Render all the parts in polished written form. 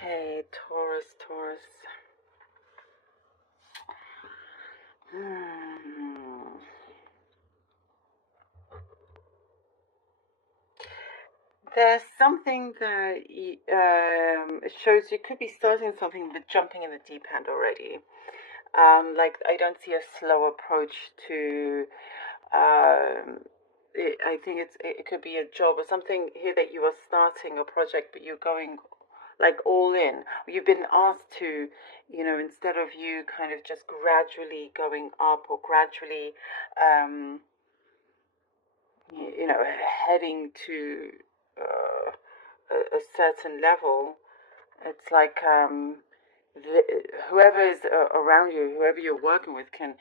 Okay, Taurus, Taurus. There's something that shows you could be starting something but jumping in the deep end already. Like I don't see a slow approach to. I think it could be a job or something here that you are starting a project, but you're going like all in. You've been asked to, instead of you kind of just gradually going up or gradually, um, heading to uh, a certain level. It's like whoever is around you, whoever you're working with, can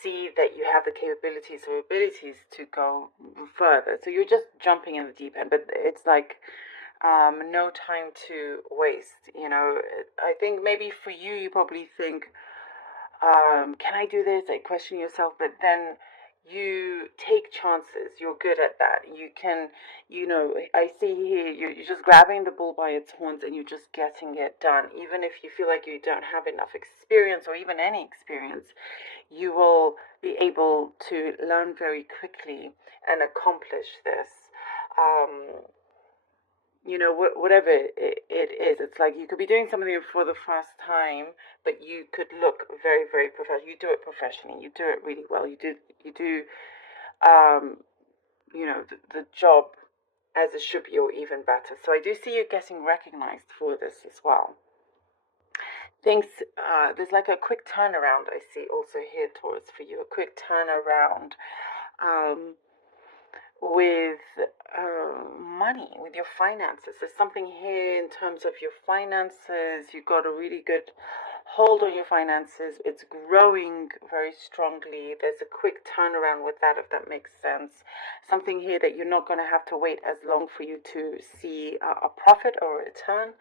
see that you have the capabilities or abilities to go further. So you're just jumping in the deep end, but it's like no time to waste. I think maybe for you, you probably think, can I do this? Like question yourself, but then you take chances. You're good at that. You can, I see here you're just grabbing the bull by its horns and you're just getting it done. Even if you feel like you don't have enough experience or even any experience, you will be able to learn very quickly and accomplish this. Um, whatever it is, it's like you could be doing something for the first time, but you could look very, very professional. You do it professionally. You do it really well. You do, um, the job as it should be, or even better. So I do see you getting recognized for this as well. Things, there's like a quick turnaround I see also here, Taurus, for you. A quick turnaround. With money, with your finances. There's something here in terms of your finances. You've got a really good hold on your finances. It's growing very strongly. There's a quick turnaround with that, if that makes sense. Something here that you're not going to have to wait as long for you to see a profit or a return.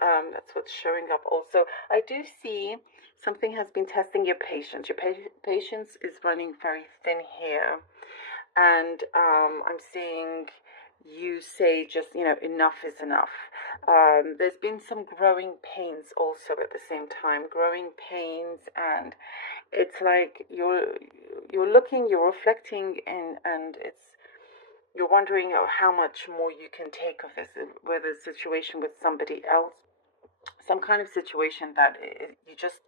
That's what's showing up also. I do see something has been testing your patience. Your patience is running very thin here. And I'm seeing you say just, enough is enough. There's been some growing pains also at the same time, growing pains, and it's like you're looking, you're reflecting, and you're wondering how much more you can take of this, whether it's a situation with somebody else, some kind of situation that you just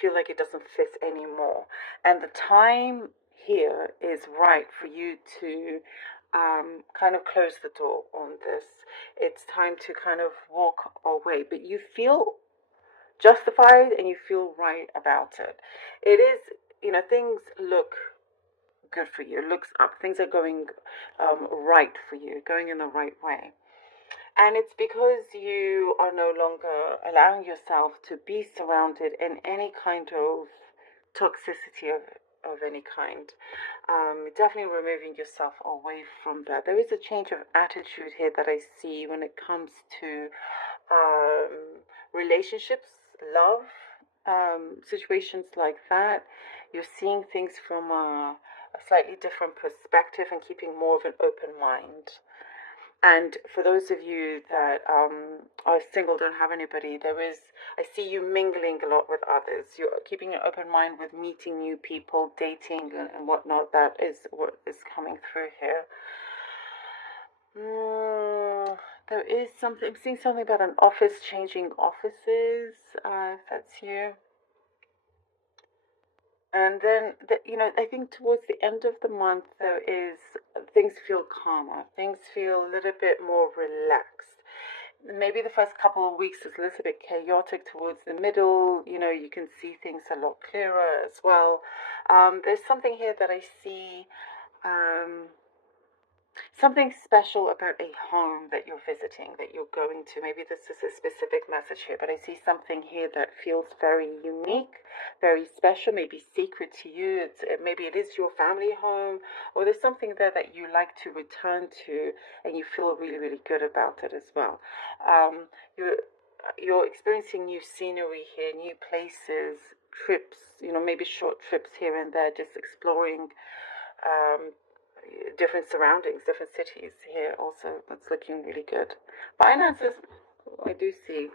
feel like it doesn't fit anymore. And the time here is right for you to kind of close the door on this. It's time to kind of walk away, but you feel justified and you feel right about it. It is, things look good for you. It looks up. Things are going right for you, going in the right way. And it's because you are no longer allowing yourself to be surrounded in any kind of toxicity of any kind. Definitely removing yourself away from that. There is a change of attitude here that I see when it comes to relationships, love, situations like that. You're seeing things from a slightly different perspective and keeping more of an open mind. And for those of you that are single, don't have anybody, I see you mingling a lot with others. You're keeping an open mind with meeting new people, dating, and whatnot. That is what is coming through here. There is something, I'm seeing something about an office, changing offices, if that's you. And then, I think towards the end of the month, things feel calmer. Things feel a little bit more relaxed. Maybe the first couple of weeks is a little bit chaotic. Towards the middle, you can see things a lot clearer as well. There's something here that I see, something special about a home that you're visiting, that you're going to. Maybe this is a specific message here, but I see something here that feels very unique, very special, maybe sacred to you. Maybe it is your family home, or there's something there that you like to return to, and you feel really, really good about it as well. You're experiencing new scenery here, new places, trips, maybe short trips here and there, just exploring different surroundings, different cities here also. That's looking really good. Finances, I do see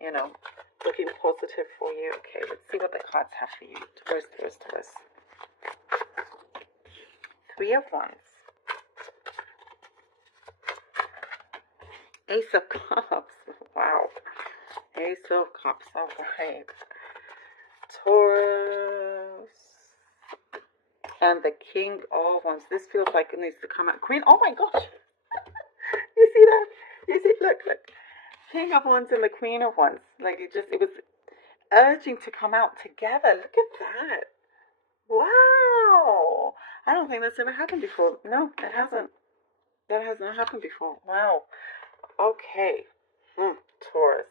you know, looking positive for you. Okay, let's see what the cards have for you. Taurus. Three of Wands. Ace of Cups. Wow. Ace of Cups. All right. Taurus. And the King of Wands. This feels like it needs to come out. Queen. Oh my gosh. You see that? You see? Look. King of Wands and the Queen of Wands. Like it was urging to come out together. Look at that. Wow. I don't think that's ever happened before. No, it hasn't. That has not happened before. Wow. Okay. Taurus.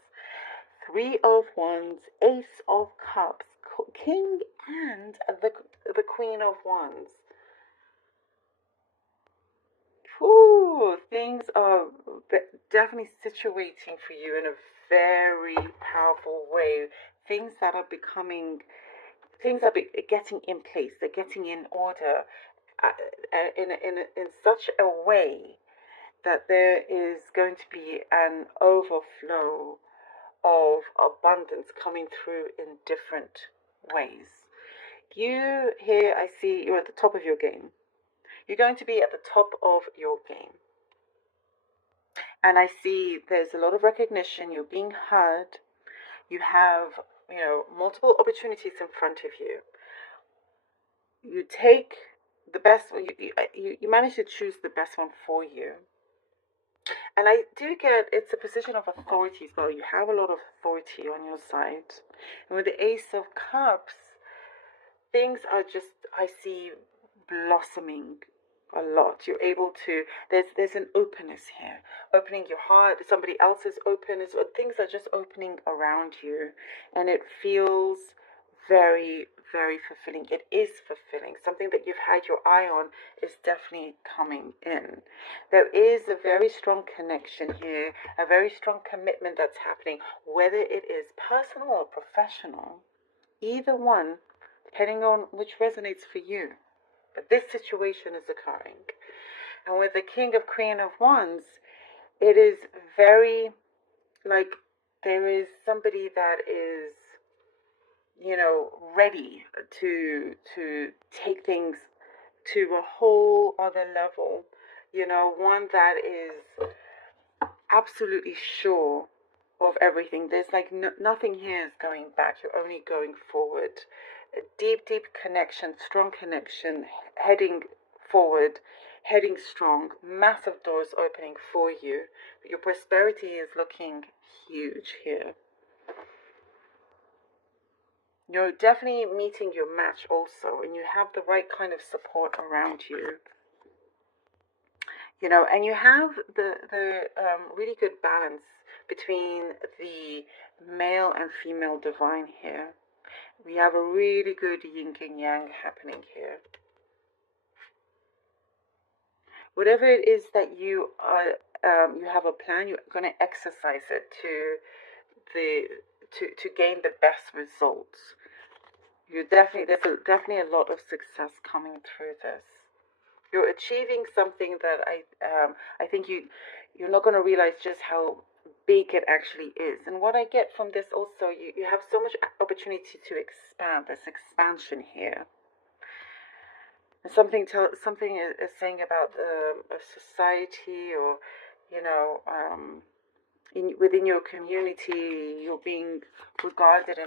Three of Wands, Ace of Cups, King, and the Queen of Wands. Ooh, things are definitely situating for you in a very powerful way. Things that are getting in place. They're getting in order in such a way that there is going to be an overflow of abundance coming through in different ways. You here, I see you're at the top of your game. You're going to be at the top of your game. And I see there's a lot of recognition. You're being heard. You have, multiple opportunities in front of you. You take the best, you manage to choose the best one for you. And I do get it's a position of authority as well. You have a lot of authority on your side. And with the Ace of Cups, things are just, I see, blossoming a lot. You're able to, there's an openness here. Opening your heart, somebody else's openness, things are just opening around you. And it feels very, very fulfilling. It is fulfilling. Something that you've had your eye on is definitely coming in. There is a very strong connection here, a very strong commitment that's happening, whether it is personal or professional. Either one, depending on which resonates for you. But this situation is occurring. And with the King of Queen of Wands, it is very, like, there is somebody that is, ready to take things to a whole other level. One that is absolutely sure of everything. There's like nothing here is going back. You're only going forward. A deep connection, strong connection, heading forward, heading strong. Massive doors opening for you. Your prosperity is looking huge here. You're definitely meeting your match also, and you have the right kind of support around you. And you have the really good balance between the male and female divine here. We have a really good yin and yang happening here. Whatever it is that you are, you have a plan, you're going to exercise it to gain the best results. There's definitely a lot of success coming through this. You're achieving something that I think you're not going to realize just how big it actually is. And what I get from this also, you have so much opportunity to expand. There's expansion here. And something is saying about a society, or within your community, you're being regarded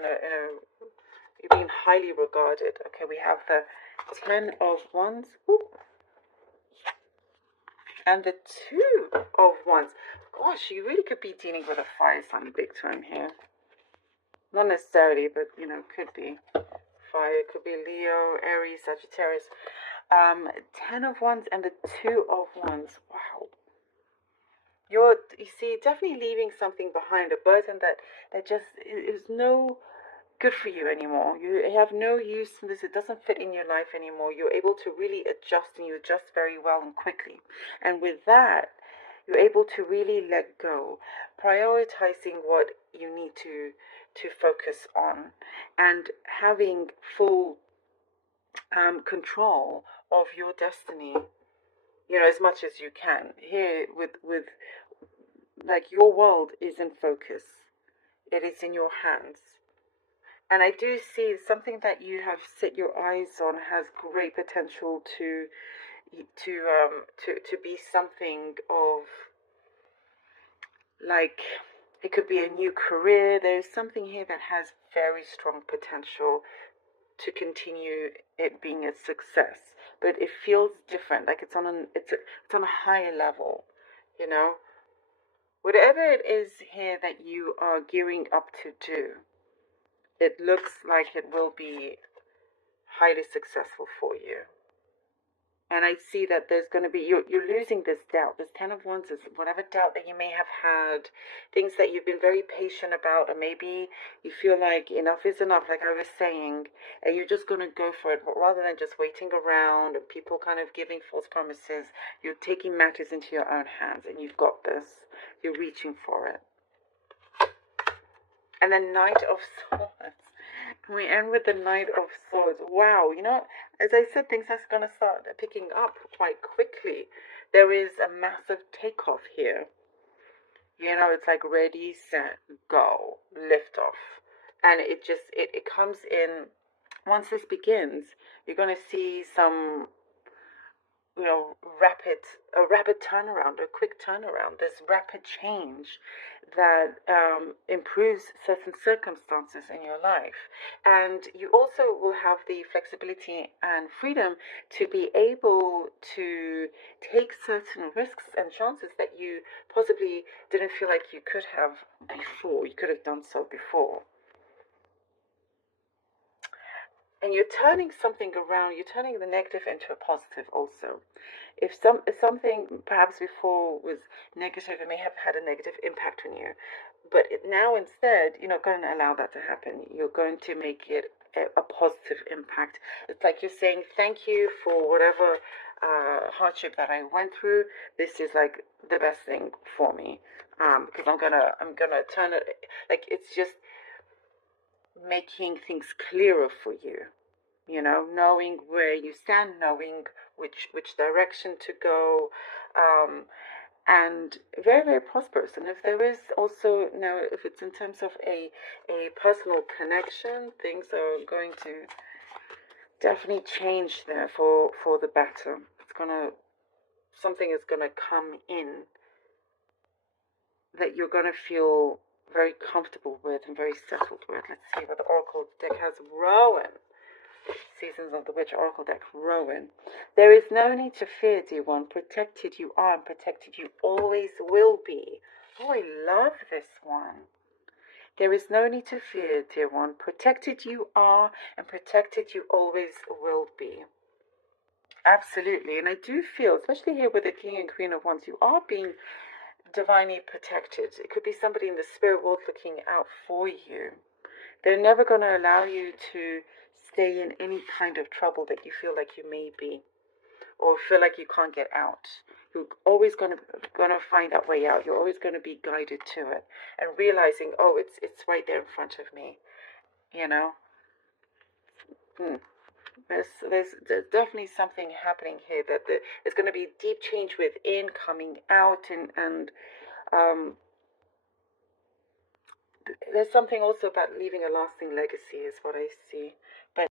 you're being highly regarded. Okay, we have the 10 of Wands. Ooh. And the 2 of Wands. Gosh, you really could be dealing with a fire sign big time here. Not necessarily, but, could be. Fire, could be Leo, Aries, Sagittarius. 10 of Wands and the 2 of Wands. Wow. You see, definitely leaving something behind, a burden that just is no good for you anymore. You have no use in this. It doesn't fit in your life anymore. You're able to really adjust, and you adjust very well and quickly. And with that, you're able to really let go, prioritizing what you need to focus on, and having full control of your destiny, as much as you can. Here with like your world is in focus. It is in your hands. And I do see something that you have set your eyes on has great potential to be something of, like, it could be a new career. There's something here that has very strong potential to continue it being a success, but it feels different, like it's on a higher level, you know. Whatever it is here that you are gearing up to do, it looks like it will be highly successful for you. And I see that there's going to be, you're losing this doubt. This Ten of Wands is whatever doubt that you may have had, things that you've been very patient about, or maybe you feel like enough is enough, like I was saying, and you're just going to go for it. But rather than just waiting around and people kind of giving false promises, you're taking matters into your own hands, and you've got this. You're reaching for it. And then Knight of Swords. We end with the Knight of Swords. Wow, you know, as I said, things are going to start picking up quite quickly. There is a massive takeoff here. You know, it's like ready, set, go, lift off. And it comes in, once this begins, you're going to see some, you know, a rapid turnaround, a quick turnaround, this rapid change that improves certain circumstances in your life. And you also will have the flexibility and freedom to be able to take certain risks and chances that you possibly didn't feel like you could have before. You could have done so before. And you're turning something around. You're turning the negative into a positive also. If something perhaps before was negative, it may have had a negative impact on you. But now instead, you're not going to allow that to happen. You're going to make it a positive impact. It's like you're saying, thank you for whatever hardship that I went through. This is like the best thing for me. Because I'm gonna turn it, like, it's just making things clearer for you, you know, knowing where you stand, knowing which direction to go, and very, very prosperous. And if there is also, now if it's in terms of a personal connection, things are going to definitely change there for the better. Something is gonna come in that you're gonna feel very comfortable with and very settled with. Let's see what the Oracle deck has. Rowan. Seasons of the Witch Oracle deck. Rowan. There is no need to fear, dear one. Protected you are and protected you always will be. Oh, I love this one. There is no need to fear, dear one. Protected you are and protected you always will be. Absolutely. And I do feel, especially here with the King and Queen of Wands, you are being divinely protected. It could be somebody in the spirit world looking out for you. They're never going to allow you to stay in any kind of trouble that you feel like you may be, or feel like you can't get out. You're always going to find that way out. You're always going to be guided to it, and realizing, oh, it's right there in front of me. You know. There's definitely something happening here that there's going to be deep change within, coming out, and there's something also about leaving a lasting legacy is what I see. But